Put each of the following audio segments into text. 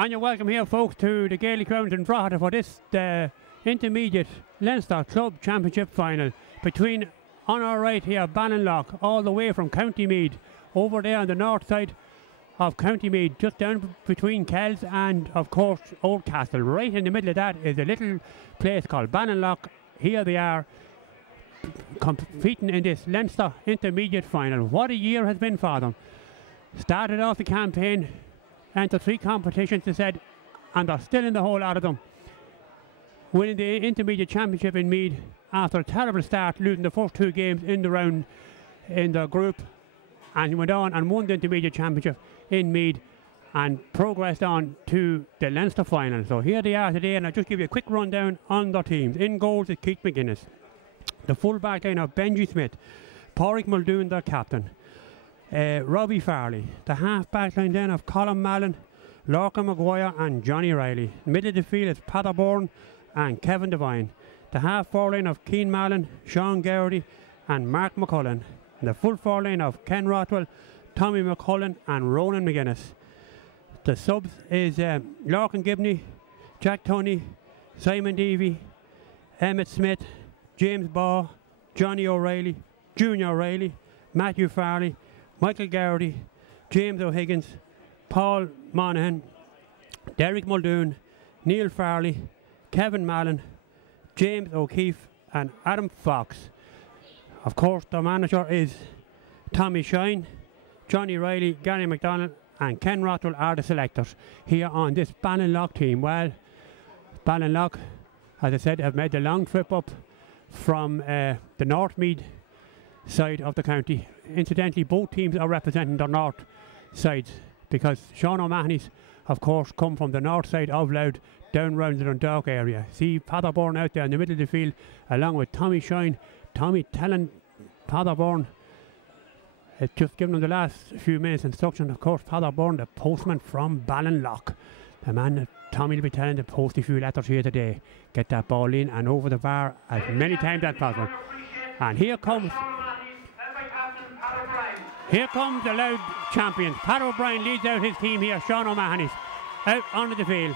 And you're welcome here, folks, to the Gaelic Grounds in Drogheda for this intermediate Leinster Club Championship final between, on our right here, Ballinlough, all the way from County Meath, over there on the north side of County Meath, just down between Kells and, of course, Oldcastle. Right in the middle of that is a little place called Ballinlough. Here they are, competing in this Leinster intermediate final. What a year has been for them. Started off the campaign, entered 3 competitions, they said, and they're still in the whole lot of them. Winning the intermediate championship in Meath after a terrible start, losing the first 2 games in the round in the group, and went on and won the intermediate championship in Meath and progressed on to the Leinster final. So here they are today, and I'll just give you a quick rundown on their teams. In goals is Keith McGuinness. The full back line of Benji Smith, Pádraig Muldoon, their captain. Robbie Farley. The half back line then of Colin Mallon, Lorcan Maguire and Johnny Riley. Middle of the field is Peter Bourne and Kevin Devine. The half forward line of Keane Mallon, Sean Gowdy and Mark McCullen. And the full forward line of Ken Rothwell, Tommy McCullen and Ronan McGuinness. The subs is Lorcan Gibney, Jack Tunney, Simon Deavy, Emmett Smith, James Baugh, Johnny O'Reilly, Junior O'Reilly, Matthew Farley, Michael Gowdy, James O'Higgins, Paul Monaghan, Derek Muldoon, Neil Farley, Kevin Mallon, James O'Keefe and Adam Fox. Of course, the manager is Tommy Shine, Johnny Riley, Gary McDonald and Ken Rothwell are the selectors here on this Ballinlough team. Well, Ballinlough, as I said, have made the long trip up from the North Meath side of the county. Incidentally, both teams are representing the north sides because Sean O'Mahony's, of course, come from the north side of Louth down round the Dundalk area. See Peter Bourne out there in the middle of the field along with Tommy Shine. Tommy telling Peter Bourne, just giving him the last few minutes instruction. Of course, Peter Bourne, the postman from Ballinlough, the man that Tommy will be telling to post a few letters here today. Get that ball in and over the bar as many times as possible. And here comes the Louth champions. Pat O'Brien leads out his team here. Sean O'Mahony's out onto the field.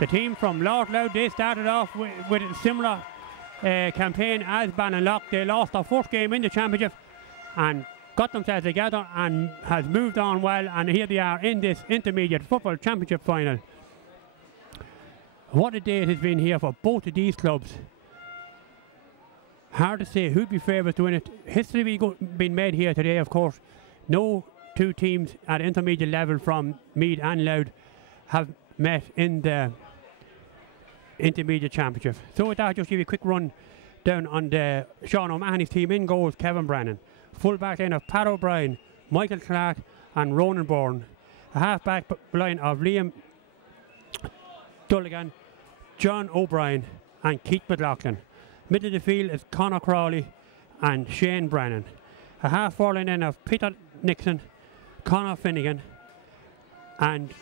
The team from North Louth, they started off with a similar campaign as Ballinlough. They lost their first game in the championship and got themselves together and has moved on well, and here they are in this intermediate football championship final. What a day it has been here for both of these clubs. Hard to say who'd be favourites to win it. History being made here today, of course. No 2 teams at intermediate level from Meath and Louth have met in the intermediate championship. So with that, I'll just give you a quick run down on the Sean O'Mahony's team. In goals, Kevin Brennan. Full back line of Pat O'Brien, Michael Clark and Ronan Bourne. A half back line of Liam Dulligan, John O'Brien and Keith McLaughlin. Middle of the field is Conor Crawley and Shane Brennan. A half forward line of Peter Nixon, Conor Finnegan and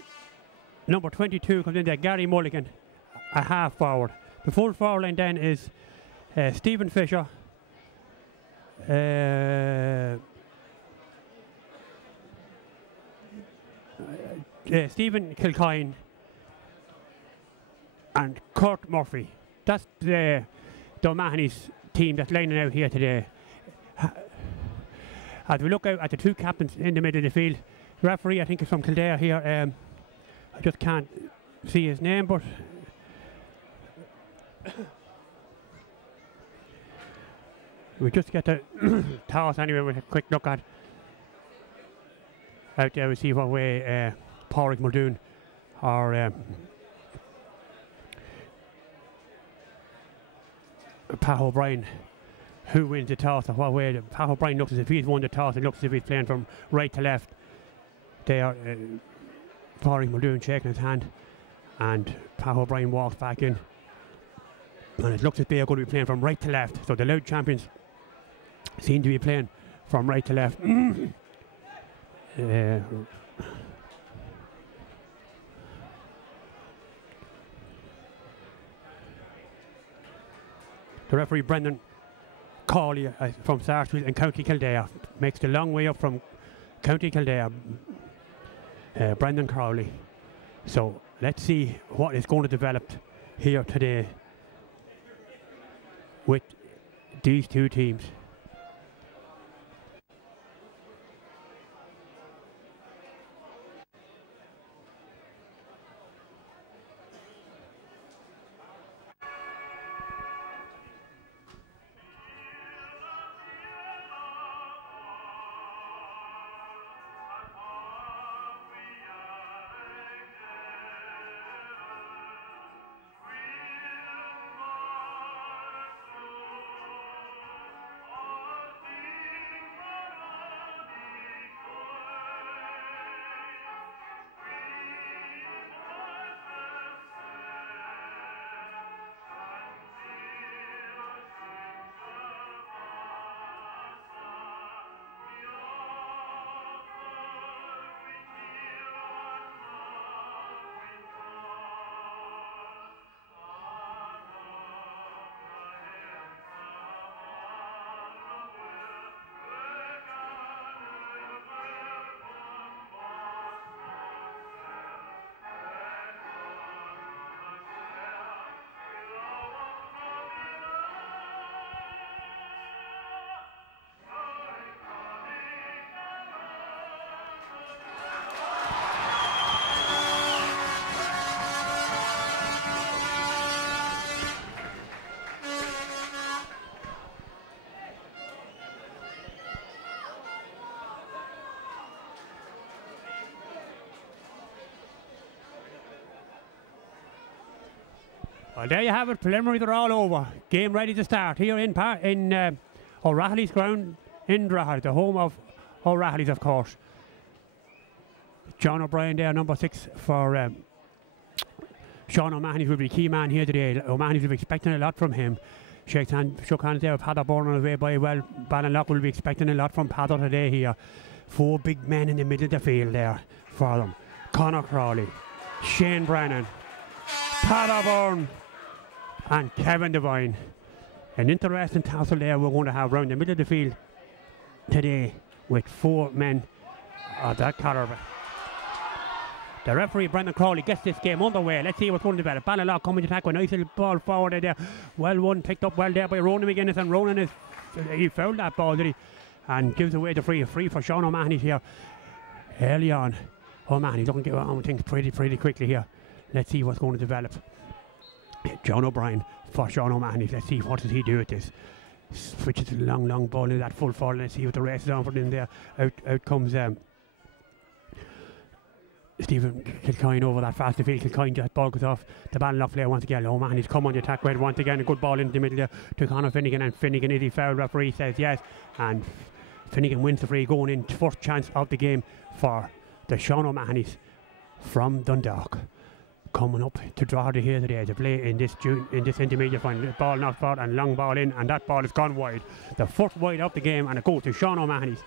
number 22 comes in there, Gary Mulligan, a half forward. The full forward line then is Stephen Fisher, Stephen Kilcoyne and Kurt Murphy. That's the O'Mahony's team that's lining out here today. As we look out at the 2 captains in the middle of the field, the referee, I think, is from Kildare here. I just can't see his name, but we just get the toss anyway with a quick look at out there. We see what way Pádraig Muldoon or Pat O'Brien, who wins the toss, or what way. Pat O'Brien looks as if he's won the toss. It looks as if he's playing from right to left. They are Pádraig Muldoon shaking his hand, and Pat O'Brien walks back in, and it looks as if they are going to be playing from right to left. So the Louth champions seem to be playing from right to left. The referee, Brendan Cawley from Sarsfield in County Kildare, makes the long way up from County Kildare. Brendan Crowley. So let's see what is going to develop here today with these two teams. Well, there you have it. Preliminaries are all over. Game ready to start here in O'Reilly's ground in Drogheda, the home of O'Reilly's, of course. John O'Brien there, number 6 for Sean O'Mahony will be key man here today. O'Mahony will be expecting a lot from him. Shook hands there with Padder Bourne on the way by. Well, Ballinlough will be expecting a lot from Padder today here. 4 big men in the middle of the field there for them. Conor Crowley, Shane Brennan, Padder Bourne and Kevin Devine. An interesting tussle there we're going to have round the middle of the field today with 4 men of that calibre. The referee, Brendan Crowley, gets this game underway. Let's see what's going to develop. Ballinlough coming to attack with a nice little ball forward there. Well won, picked up well there by Ronan McGuinness, and Ronan he fouled that ball, did he? And gives away the free. Free for Sean O'Mahony here early on. O'Mahony looking to get on things pretty quickly here. Let's see what's going to develop. John O'Brien for Sean O'Mahony. Let's see what does he do with this. Switches the long ball in that full forward. Let's see what the race is on for in there. Out comes Stephen Kilcoyne over that fast field. Kilcoyne, that ball goes off the Ballinlough player once again. O'Mahony's come on the attack right once again. A good ball into the middle there to Conor Finnegan, and Finnegan is he foul. Referee says yes, and Finnegan wins the free, going in first chance of the game for the Sean O'Mahony's from Dundalk. Coming up to Drogheda here today to play in this intermediate final. Ball not forward and long ball in, and that ball has gone wide. The first wide of the game, and it goes to Sean O'Mahony's.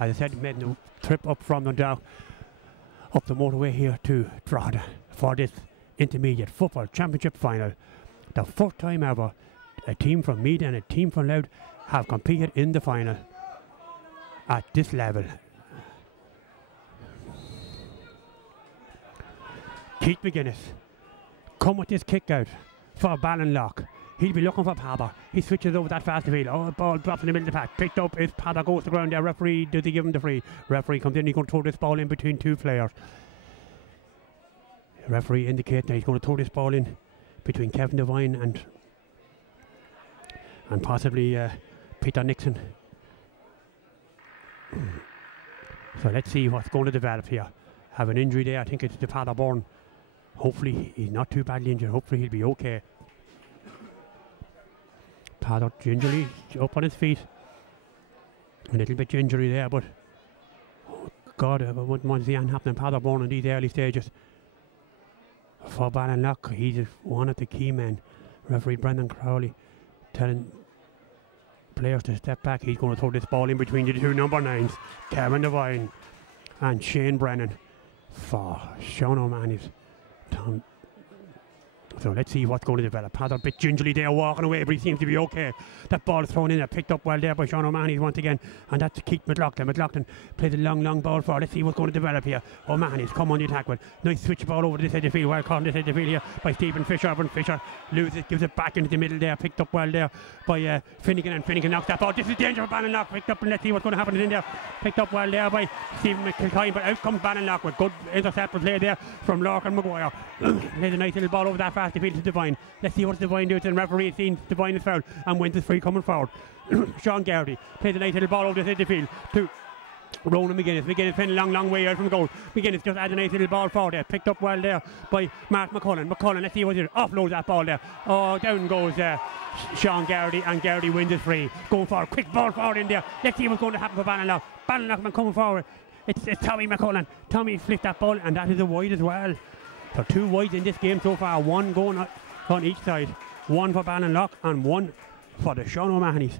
As I said, made the trip up from Dundalk up the motorway here to Drogheda for this intermediate football championship final. The first time ever a team from Meath and a team from Louth have competed in the final at this level. Keith McGuinness come with this kick out for Ballinlough. He'll be looking for Padder. He switches over that fast field. Oh, ball drops in the middle of the pack. Picked up is Padder, goes to the ground there. Referee, does he give him the free? Referee comes in, he's going to throw this ball in between 2 players. Referee indicates that he's going to throw this ball in between Kevin Devine and possibly Peter Nixon. So let's see what's going to develop here. Have an injury there, I think it's the Padder Bourne. Hopefully he's not too badly injured. Hopefully he'll be okay. Padder gingerly up on his feet. A little bit gingery there, but oh God, I wouldn't want to see anything happening. Padder Bourne in these early stages. For Ballinlough, he's one of the key men. Referee Brendan Crowley telling players to step back. He's going to throw this ball in between the 2 number 9s, Kevin Devine and Shane Brennan for Sean O'Mahony's So let's see what's going to develop. Had a bit gingerly there walking away, but he seems to be okay. That ball is thrown in there, picked up well there by Sean O'Mahony once again, and that's Keith McLaughlin. McLaughlin plays a long ball forward. Let's see what's going to develop here. O'Mahony's come on the attack with nice switch ball over to this edge of the field. Well caught on this edge of the field here by Stephen Fisher. But Fisher loses it, gives it back into the middle there, picked up well there by Finnegan, and Finnegan knocks that ball. This is danger for Ballinlough, picked up, and let's see what's going to happen in there. Picked up well there by Stephen McIlcoy, but out comes Ballinlough with good intercept play there from Lorcan Maguire. Plays a nice little ball over that fast field to Devine. Let's see what Devine does, and referee has seen Devine is foul and wins the free coming forward. Sean Garrity plays a nice little ball over the side of the field to Ronan McGuinness. McGuinness playing a long way out from goal. McGuinness just adds a nice little ball forward there. Picked up well there by Mark McCullen. McCullen, let's see what he does. Offloads that ball there. Oh, down goes Sean Garrity, and Garrity wins it free. Going forward, quick ball forward in there. Let's see what's going to happen for Ballinlough. Ballinlough coming forward. It's Tommy McCullen. Tommy flicked that ball, and that is a wide as well. So 2 wides in this game so far. 1 going on each side. 1 for Ballinlough and 1 for the Sean O'Mahony's.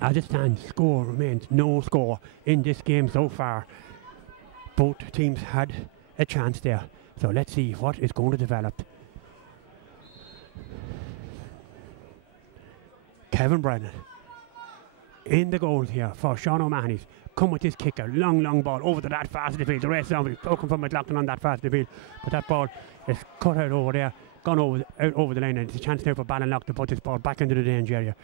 As it stands, score remains no score in this game so far. Both teams had a chance there. So let's see what is going to develop. Kevin Brennan in the goal here for Sean O'Mahony's. Come with this kick, a long ball over to that fast of the field. The race down, broken from McLaughlin on that fast of the field. But that ball is cut out over there, gone out over the line, and it's a chance now for Ballinlough to put this ball back into the danger area.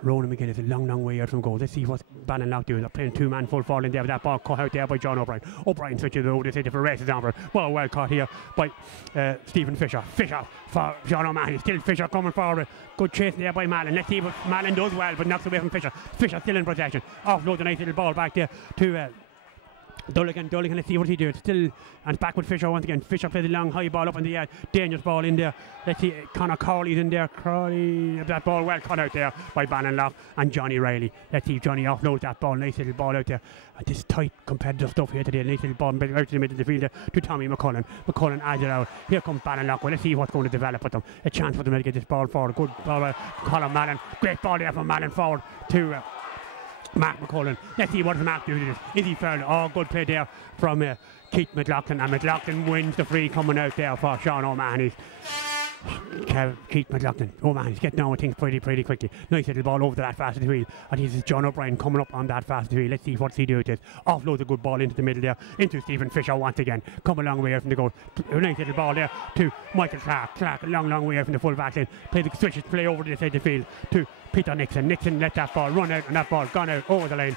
Ronan McGuinness is a long way out from goal. Let's see what Ballinlough doing. They're playing 2-man full forward in there with that ball cut out there by John O'Brien. O'Brien switches over to say for races down for it. Well caught here by Stephen Fisher. Fisher for John O'Mahony. Still Fisher coming forward. Good chasing there by Malin. Let's see what Malin does well, but knocks away from Fisher. Fisher still in possession. Offloads a nice little ball back there to Dulligan, let's see what he does. Still, and back with Fisher once again. Fisher plays a long high ball up in the air. Dangerous ball in there. Let's see, Conor Crawley's in there. Crawley, that ball well cut out there by Ballinlough and Johnny Riley. Let's see if Johnny offloads that ball. Nice little ball out there. And this tight competitive stuff here today. Nice little ball out to the middle of the field to Tommy McCullen. McCullen adds it out. Here comes Ballinlough. Well, let's see what's going to develop with them. A chance for them to get this ball forward. Good ball, Colin Mallon. Great ball there from Mallon forward to Mark McCullen. Let's see what Mark do to this. Is he foul? Oh, good play there from Keith McLaughlin, and McLaughlin wins the free coming out there for Sean O'Mahony's. Keith McLaughlin, O'Mahony's getting on with things pretty quickly. Nice little ball over to that fast wheel, and this is John O'Brien coming up on that fast wheel. Let's see what he do with this. Offloads a good ball into the middle there, into Stephen Fisher once again. Come a long way out from the goal. A nice little ball there to Michael Clark. Clark a long way out from the full back line. Play the switches, play over to the side of the field to Peter Nixon. Nixon let that ball run out, and that ball gone out over the line.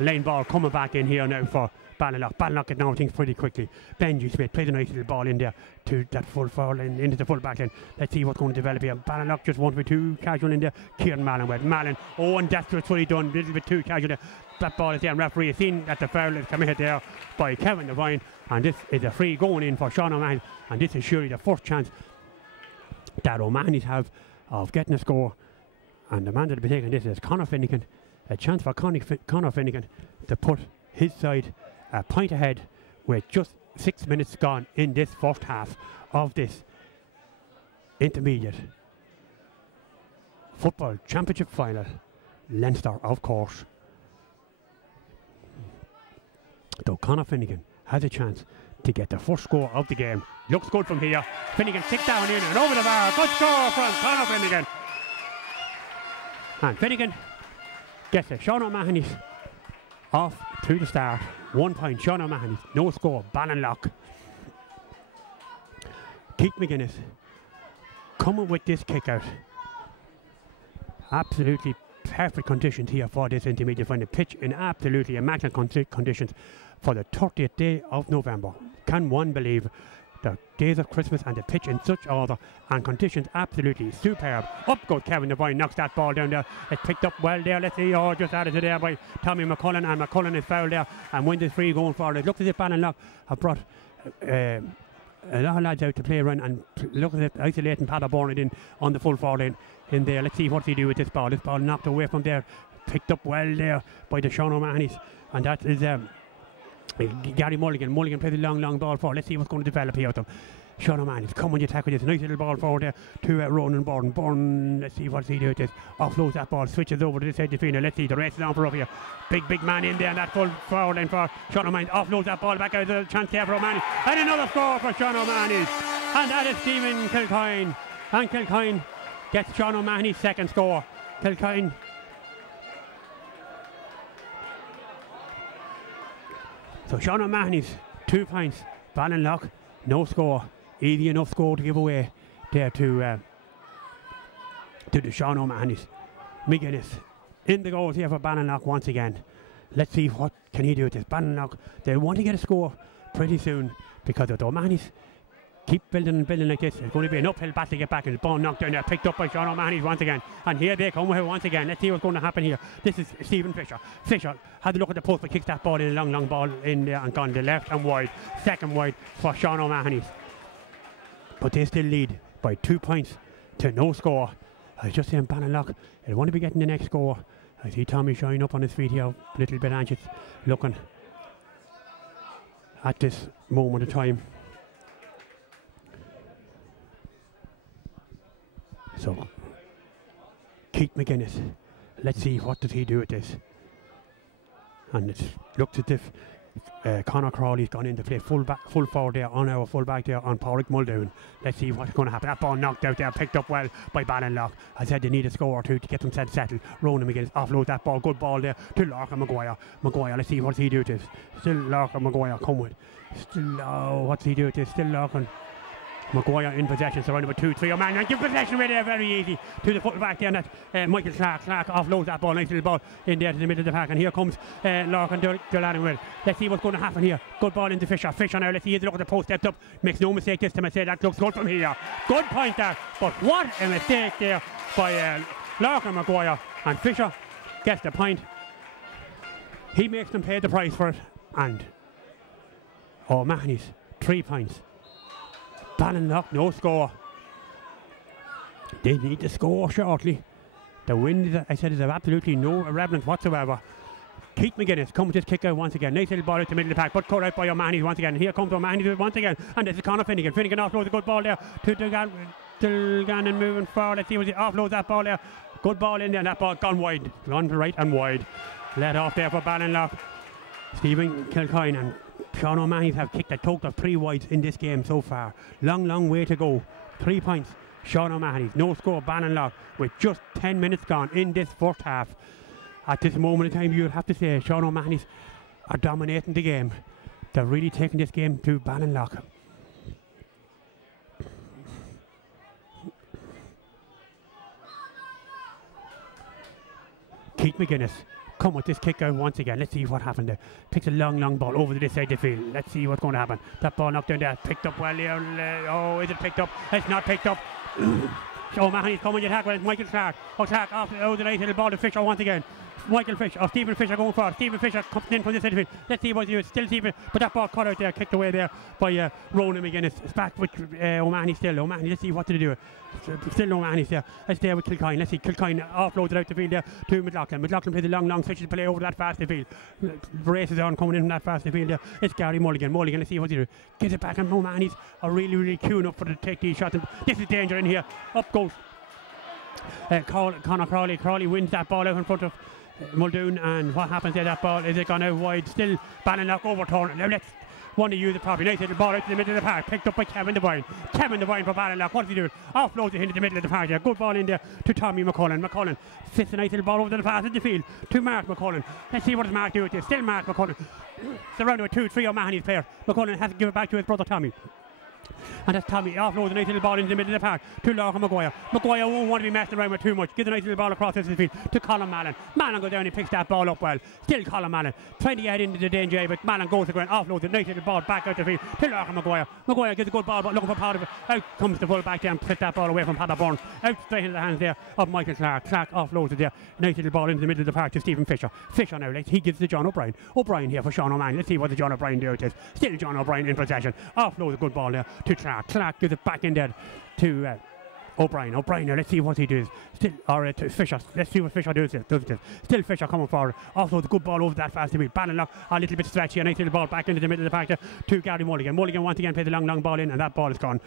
Lane ball coming back in here now for Ballinlough. Ballinlough getting on things pretty quickly. Benji Smith plays a nice little ball in there to that full forward line, into the full back line. Let's see what's going to develop here. Ballinlough just 1 for 2 casual in there. Kieran Mallon with Mallon. Oh, and that's what's fully done. A little bit too casual there. That ball is there, and referee has seen that the foul is committed there by Kevin Devine, and this is a free going in for Sean O'Mahony, and this is surely the first chance that O'Mahony's have of getting a score. And the man that will be taking this is Conor Finnegan. A chance for Conor Finnegan to put his side a point ahead with just 6 minutes gone in this first half of this intermediate football championship final. Leinster, of course. Though Conor Finnegan has a chance to get the first score of the game. Looks good from here. Finnegan sticks down in and over the bar. Good score from Conor Finnegan. And Finnegan gets it. Sean O'Mahony's off to the start. 1 point. Sean O'Mahony's. No score. Ballinlough. Keith McGuinness coming with this kick out. Absolutely perfect conditions here for this intermediate final. Pitch in absolutely immaculate conditions for the 30th day of November. Can one believe the days of Christmas and the pitch in such order and conditions absolutely superb. Up goes Kevin Devine, knocks that ball down there. It's picked up well there. Let's see, just added to there by Tommy McCullen, and McCullen is fouled there and wins the free going forward. It looks as if Ballinlough have brought a lot of lads out to play around, and look at it, isolating Paderborn in on the full forward in there. Let's see what he do with this ball. This ball knocked away from there, picked up well there by the Sean O'Mahony's, and that is Gary Mulligan. Mulligan plays a long ball forward. Let's see what's going to develop here with them. Sean O'Mahony's come on the attack with this nice little ball forward there to Ronan Borden. Borden, let's see what he do with this. Offloads that ball, switches over to this edge of the field. Let's see, the race is on for up here. Big man in there, and that full forward line for Sean O'Mahony. Offloads that ball back out. There's a chance there for O'Mahony, and another score for Sean O'Mahony. And that is Stephen Kilcoyne. And Kilcoyne gets Sean O'Mahony's second score. Kilcoyne. So Sean O'Mahony's 2 points. Ballinlough, no score. Easy enough score to give away there to the Sean O'Mahony's. McGuinness in the goals here for Ballinlough once again. Let's see what can he do with this. Ballinlough, they want to get a score pretty soon because of the O'Mahony's keep building and building like this. It's going to be an uphill battle to get back, and the ball knocked down there, picked up by Sean O'Mahony's once again. And here they come here once again. Let's see what's going to happen here. This is Stephen Fisher. Fisher had a look at the post, but kicks that ball in, a long ball in there and gone to left and wide. Second wide for Sean O'Mahony's. But they still lead by 2 points to no score. I was just saying Ballinlough, they want to be getting the next score. I see Tommy showing up on his feet here, a little bit anxious, looking at this moment of time. So, Keith McGuinness, let's see what does he do with this. And it looks as if Conor Crawley's gone in to play full forward there on our full back there on Pádraig Muldoon. Let's see what's going to happen. That ball knocked out there, picked up well by Ballinlough. I said they need a score or two to get themselves settled. Ronan McGuinness offloads that ball, good ball there to Lorcan Maguire. Maguire, let's see what he do with this. Still Lorcan Maguire, come with. Still, what's he do with this? Still Lorcan Maguire in possession, surrounded by 2-3. Oh man, and give possession away there very easy to the fullback there. And that Michael Clark. Clark offloads that ball, nice little ball in there to the middle of the pack. And here comes Lorcan Delanin. Let's see what's going to happen here. Good ball into Fisher. Fisher now, let's see, look at the post, stepped up. Makes no mistake this time. I say that looks good from here. Good point there. But what a mistake there by Lorcan Maguire. And Fisher gets the point. He makes them pay the price for it. And O'Mahony's 3 points. Ballinlough, no score. They need to score shortly. The wind, I said, is of absolutely no relevance whatsoever. Keith McGuinness comes with this kick out once again. Nice little ball out the middle of the pack, but cut out by O'Mahony's once again. And here comes O'Mahony's once again. And this is Conor Finnegan. Finnegan offloads a good ball there to Dungannon moving forward. Let's see what he offloads that ball there. Good ball in there, and that ball gone wide. Gone right and wide. Let off there for Ballinlough. Stephen Kilcoyne and Sean O'Mahony's have kicked a total of 3 wides in this game so far. Long way to go. 3 points. Sean O'Mahony's. No score. Ballinlough with just 10 minutes gone in this first half. At this moment in time, you would have to say Sean O'Mahony's are dominating the game. They're really taking this game to Ballinlough. Keith McGuinness come with this kick out once again. Let's see what happened there. Picks a long ball over to this side of the field. Let's see what's going to happen. That ball knocked down there. Picked up well there. Oh, is it picked up? It's not picked up. O'Mahony's coming to attack with Michael Clark. Clark off the nice little ball to Fisher once again. Stephen Fisher going forward. Stephen Fisher comes in from this side of the field. Let's see what he does. Still Stephen, but that ball cut out there, kicked away there by Ronan McGuinness. It's back with O'Mahony still. O'Mahony, let's see what to do. Still O'Mahony there. Let's stay with Kilcoyne. Let's see, Kilcoyne offloaded out the field there to McLaughlin. McLaughlin plays a long switches play over that fast field. Races on coming in from that fast field there. It's Gary Mulligan. Let's see what he do. Gives it back, and O'Mahony's are really queuing up for to take these shots. And this is danger in here. Up goes Conor Crawley. Crawley wins that ball out in front of Muldoon, and what happens there? That ball, is it gone out wide? Still Ballinlough overturn. Now let's want to use it properly. Nice little ball out to the middle of the park, picked up by Kevin Devine. Kevin Devine for Ballinlough. What's he doing? Offloads it into the middle of the park there. Good ball in there to Tommy McCullen. McCullen sits a nice little ball over to the pass in the field to Mark McCullen. Let's see what does Mark do with this. Still Mark McCullen. Surrounded with 2-3 O'Mahony's player. McCullen has to give it back to his brother Tommy. And that's Tommy offloads a nice little ball into the middle of the park to Lorcan Maguire. Maguire won't want to be messing around with too much. Gives a nice little ball across the field to Colin Mallon. Mallon goes down and picks that ball up well. Still Colin Mallon trying to get into the danger, but Mallon goes to the ground, offloads a nice little ball back out the field to Lorcan Maguire. Maguire gets a good ball, but looking for part of it. Out comes the full back there and puts that ball away from Paddy Byrne. Out straight into the hands there of Michael Clark. Clark offloads it there. Nice little ball into the middle of the park to Stephen Fisher. Fisher now, he gives to John O'Brien. O'Brien here for Sean O'Mahony. Let's see what the John O'Brien do with this. Still John O'Brien in possession. Offloads a good ball there to Clark. Clark gives it back in there to O'Brien. O'Brien now, let's see what he does. Still, or to Fisher. Let's see what Fisher does this. Still Fisher coming forward. Offloads a good ball over that fast to beat. Ballinlough a little bit stretchy. A nice little ball back into the middle of the park there to Gary Mulligan. Mulligan once again plays a long ball in, and that ball is gone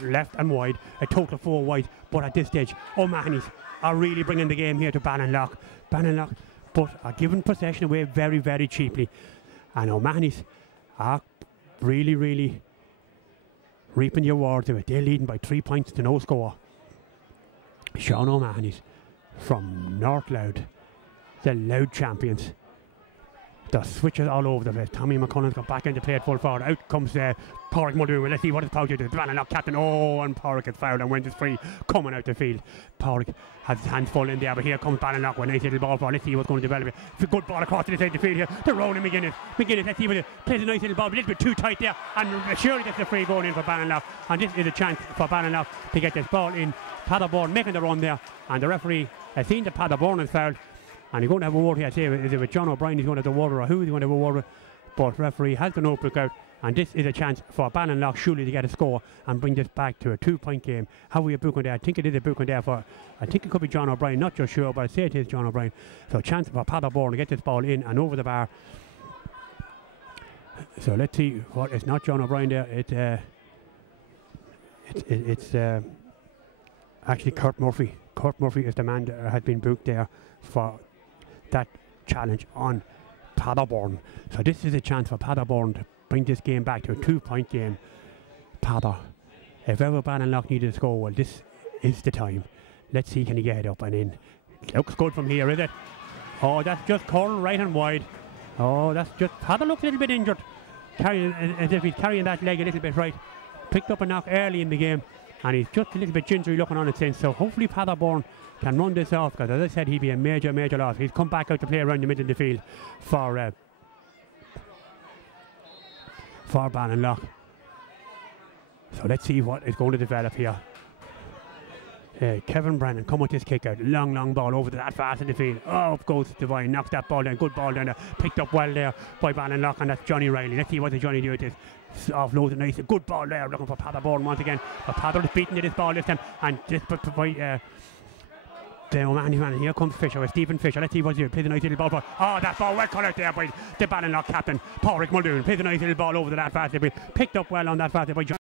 left and wide. A total 4 wide. But at this stage, O'Mahony's are really bringing the game here to Ballinlough. But are giving possession away very cheaply. And O'Mahony's are really reaping the awards of it. They're leading by 3 points to no score. Sean O'Mahony's from North Louth, the Louth champions. The switches all over the place. Tommy McCullen's got back into play at full forward. Out comes Pádraig Muldoon. Let's see what is Pádraig doing. Ballinlough captain. Oh, and Pádraig gets fouled and wins it free coming out the field. Pádraig has his hands full in there, but here comes Ballinlough with a nice little ball for. Let's see what's going to develop. It's a good ball across to the side of the field here. They're rolling McGuinness. Let's see what it plays a nice little ball, but a little bit too tight there. And surely gets the free going in for Ballinlough. And this is a chance for Ballinlough to get this ball in. Paderborn making the run there. And the referee has seen that Paderborn is fouled. And he's going to have a word here. Say, is it with John O'Brien he's going to have a word, or who he's going to have a word with? But referee has the notebook out, and this is a chance for Ballinlough surely to get a score and bring this back to a 2-point game. How are we booking there? I think it is a booking there for, I think it could be John O'Brien, not just sure, but I say it is John O'Brien. So a chance for Paderborn to get this ball in and over the bar. So let's see what, it's not John O'Brien there, it's actually Kurt Murphy. Kurt Murphy is the man that had been booked there for that challenge on Paderborn. So this is a chance for Paderborn to bring this game back to a 2-point game. Pader, if ever Ballinlough needed a score, well, this is the time. Let's see, can he get it up and in? Looks good from here, is it? Oh, that's just curled right and wide. Oh, that's just, Pader looks a little bit injured, carrying as if he's carrying that leg a little bit right. Picked up a knock early in the game, and he's just a little bit gingery looking on it since. So hopefully Paderborn can run this off, because as I said, he'd be a major loss. He's come back out to play around the middle of the field for Ballinlough. So let's see what is going to develop here. Kevin Brennan come with this kick out. Long ball over to that fast in the field. Oh, up goes Devine, knocks that ball down. Good ball down there. Picked up well there by Ballinlough, and that's Johnny Riley. Let's see what Johnny do with this. Offloads it nice. A good ball there, looking for Paderborn once again. But Pader is beating to this ball this time, and just by O'Mahony's man. Here comes Fisher with Stephen Fisher. Let's see what's here. Plays a nice little ball for. Oh, that ball well cut out there by the Ballinlough captain, Pádraig Muldoon. Plays a nice little ball over to that fast. Picked up well on that fast by John.